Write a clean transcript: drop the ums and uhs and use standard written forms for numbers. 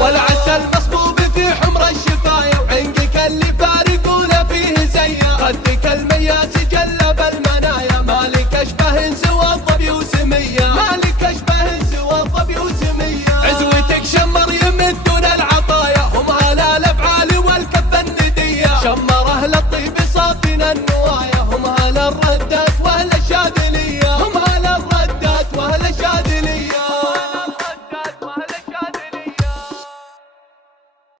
والعسل مصبوب في حمر الشفايا، وعنقك اللي فارقونا فيه زيا، خدك المياس جلب المنايا، مالك اشبه سوى الظبي وسمية، مالك اشبه سوى الظبي وسمية. عزوتك شمر يمدون العطايا، هم على الافعال والكف الندية، شمر اهل الطيب صافنا